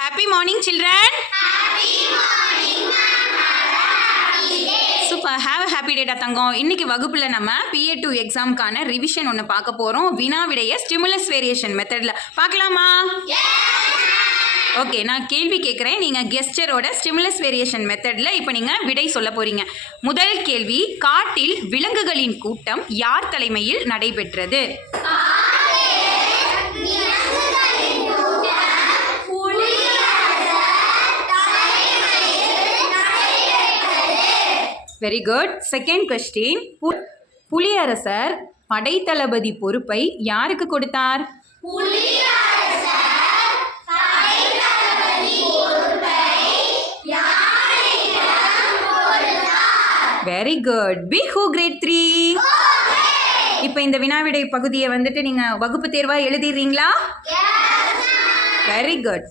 Happy morning, children. Happy morning, ma'am. Super. Have a happy day, தங்கம். இன்னைக்கு வகுப்புல நம்ம PA2 எக்ஸாம்க்கான revision ஒன்று பார்க்க போறோம். வினா விடைய ஸ்டிமுலஸ் வேரியேஷன் மெத்தட்ல பார்க்கலாமா? ஓகே, நான் கேள்வி கேட்குறேன். நீங்கள் கெஸ்டரோட ஸ்டிமுலஸ் வேரியேஷன் மெத்தடில் இப்போ நீங்கள் விடை சொல்ல போகிறீங்க. முதல் கேள்வி, காட்டில் விலங்குகளின் கூட்டம் யார் தலைமையில் நடைபெற்றது? Very good. செகண்ட் கொஸ்டின், புலியரசர் படைத்தளபதி பொறுப்பை யாருக்கு கொடுத்தார்? Very good. பி ஹூ கிரேட் 3. இப்போ இந்த வினாவிடை பகுதியை வந்துட்டு நீங்கள் வகுப்பு தேர்வாக எழுதிடுறீங்களா? Very good.